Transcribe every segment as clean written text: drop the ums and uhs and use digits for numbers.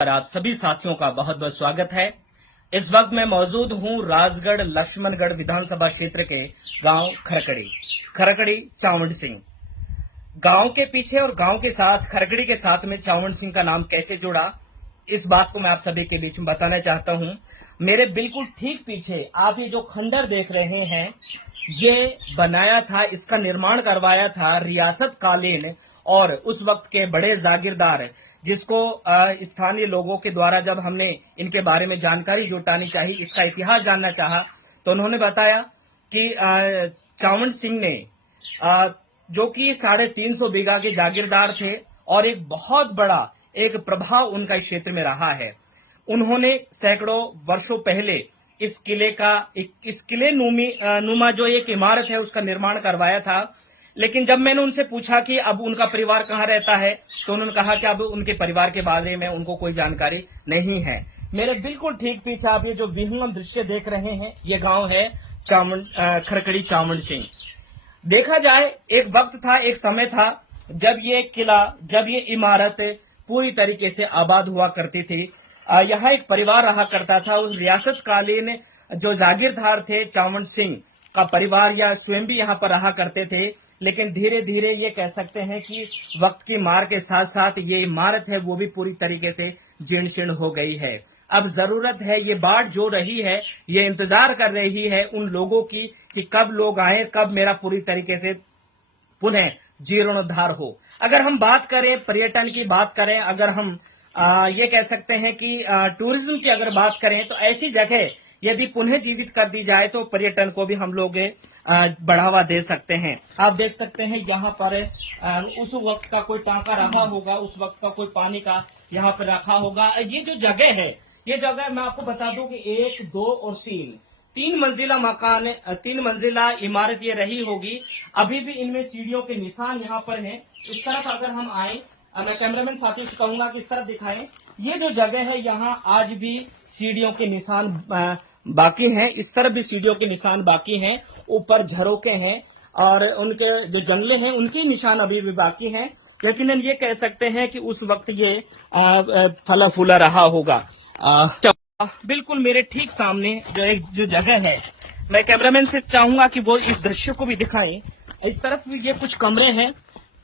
और आप सभी साथियों का बहुत बहुत स्वागत है। इस वक्त मैं मौजूद हूं राजगढ़ लक्ष्मणगढ़ विधानसभा क्षेत्र के गांव खरकड़ी चावंड सिंह। गांव के पीछे और गांव के साथ खरकड़ी के साथ में चावंड सिंह का नाम कैसे जुड़ा, इस बात को मैं आप सभी के बीच में बताना चाहता हूं। मेरे बिल्कुल ठीक पीछे आप ये जो खंडर देख रहे हैं, ये बनाया था, इसका निर्माण करवाया था रियासत कालीन और उस वक्त के बड़े जागीरदार, जिसको स्थानीय लोगों के द्वारा जब हमने इनके बारे में जानकारी जुटानी चाहिए, इसका इतिहास जानना चाहा, तो उन्होंने बताया कि चावंड सिंह ने जो कि 350 बीघा के जागीरदार थे और एक बहुत बड़ा एक प्रभाव उनका इस क्षेत्र में रहा है। उन्होंने सैकड़ों वर्षों पहले इस किले नुमा जो एक इमारत है उसका निर्माण करवाया था। लेकिन जब मैंने उनसे पूछा कि अब उनका परिवार कहाँ रहता है, तो उन्होंने कहा कि अब उनके परिवार के बारे में उनको कोई जानकारी नहीं है। मेरे बिल्कुल ठीक पीछे आप ये जो विहंगम दृश्य देख रहे हैं, ये गांव है खरकड़ी चावंड सिंह। देखा जाए, एक वक्त था, एक समय था जब ये किला, जब ये इमारत पूरी तरीके से आबाद हुआ करती थी। यहाँ एक परिवार रहा करता था। उस रियासत कालीन जो जागीरदार थे चावंड सिंह का परिवार या स्वयं भी यहाँ पर रहा करते थे। लेकिन धीरे धीरे ये कह सकते हैं कि वक्त की मार के साथ साथ ये इमारत है वो भी पूरी तरीके से जीर्ण शीर्ण हो गई है। अब जरूरत है, ये बाढ़ जो रही है, ये इंतजार कर रही है उन लोगों की कि कब लोग आए, कब मेरा पूरी तरीके से पुनः जीर्णोद्धार हो। अगर हम बात करें पर्यटन की, बात करें, अगर हम ये कह सकते हैं कि टूरिज्म की अगर बात करें, तो ऐसी जगह यदि पुनः जीवित कर दी जाए तो पर्यटन को भी हम लोग बढ़ावा दे सकते हैं। आप देख सकते हैं यहाँ पर उस वक्त का कोई टांका रखा होगा, उस वक्त का कोई पानी का यहाँ पर रखा होगा। ये जो जगह है, ये जगह मैं आपको बता दूं कि 1, 2 और 3 मंजिला मकान, 3 मंजिला इमारत ये रही होगी। अभी भी इनमें सीढ़ियों के निशान यहाँ पर हैं। इस तरफ अगर हम आए, मैं कैमरामैन साथियों से कहूंगा कि इस तरफ दिखाएं। ये जो जगह है, यहाँ आज भी सीढ़ियों के निशान बाकी हैं। इस तरफ भी सीढ़ियों के निशान बाकी हैं। ऊपर झरोके हैं और उनके जो जंगले हैं उनके निशान अभी भी बाकी हैं। लेकिन ये कह सकते हैं कि उस वक्त ये फला फूला रहा होगा। बिल्कुल मेरे ठीक सामने जो जगह है, मैं कैमरामैन से चाहूंगा कि वो इस दृश्य को भी दिखाएं। इस तरफ ये कुछ कमरे हैं,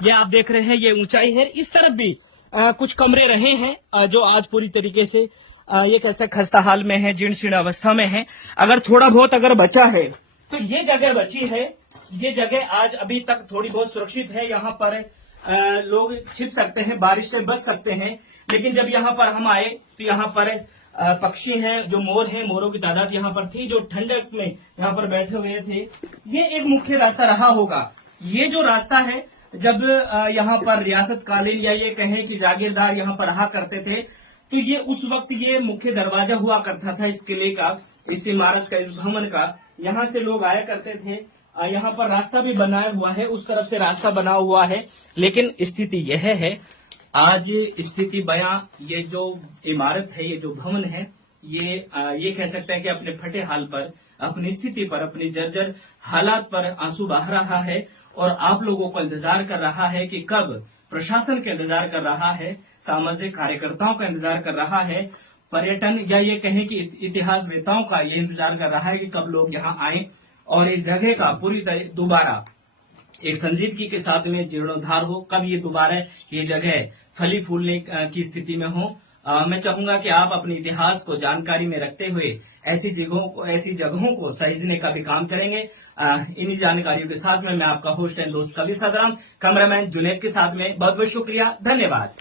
ये आप देख रहे हैं, ये ऊंचाई है। इस तरफ भी कुछ कमरे रहे हैं जो आज पूरी तरीके से ये कैसे खस्ता हाल में है, जीर्ण शीर्ण अवस्था में है। अगर थोड़ा बहुत अगर बचा है तो ये जगह बची है। ये जगह आज अभी तक थोड़ी बहुत सुरक्षित है। यहाँ पर लोग छिप सकते हैं, बारिश से बच सकते हैं। लेकिन जब यहाँ पर हम आए तो यहाँ पर पक्षी हैं, जो मोर हैं, मोरों की तादाद यहाँ पर थी, जो ठंडक में यहाँ पर बैठे हुए थे। ये एक मुख्य रास्ता रहा होगा। ये जो रास्ता है, जब यहाँ पर रियासत कालीन या ये कहें कि जागीरदार यहाँ पर रहा करते थे, तो ये उस वक्त ये मुख्य दरवाजा हुआ करता था इस किले का, इस इमारत का, इस भवन का। यहाँ से लोग आया करते थे। यहाँ पर रास्ता भी बनाया हुआ है, उस तरफ से रास्ता बना हुआ है। लेकिन स्थिति यह है, आज स्थिति बयां, ये जो इमारत है, ये जो भवन है, ये कह सकते हैं कि अपने फटे हाल पर, अपनी स्थिति पर, अपनी जर्जर हालात पर आंसू बहा रहा है। और आप लोगों को इंतजार कर रहा है कि कब, प्रशासन का इंतजार कर रहा है, सामाजिक कार्यकर्ताओं का इंतजार कर रहा है, पर्यटन या ये कहें कि इतिहासवेताओं का ये इंतजार कर रहा है कि कब लोग यहाँ आए और इस जगह का पूरी तरह दोबारा एक संजीदगी के साथ में जीर्णोद्धार हो, कब ये दोबारा ये जगह फली फूलने की स्थिति में हो। मैं चाहूंगा कि आप अपने इतिहास को जानकारी में रखते हुए ऐसी जगहों को सहेजने का भी काम करेंगे। इन्हीं जानकारियों के साथ में मैं आपका होस्ट एंड दोस्त कवि सदराम, कैमरामैन जुनेद के साथ में बहुत बहुत शुक्रिया, धन्यवाद।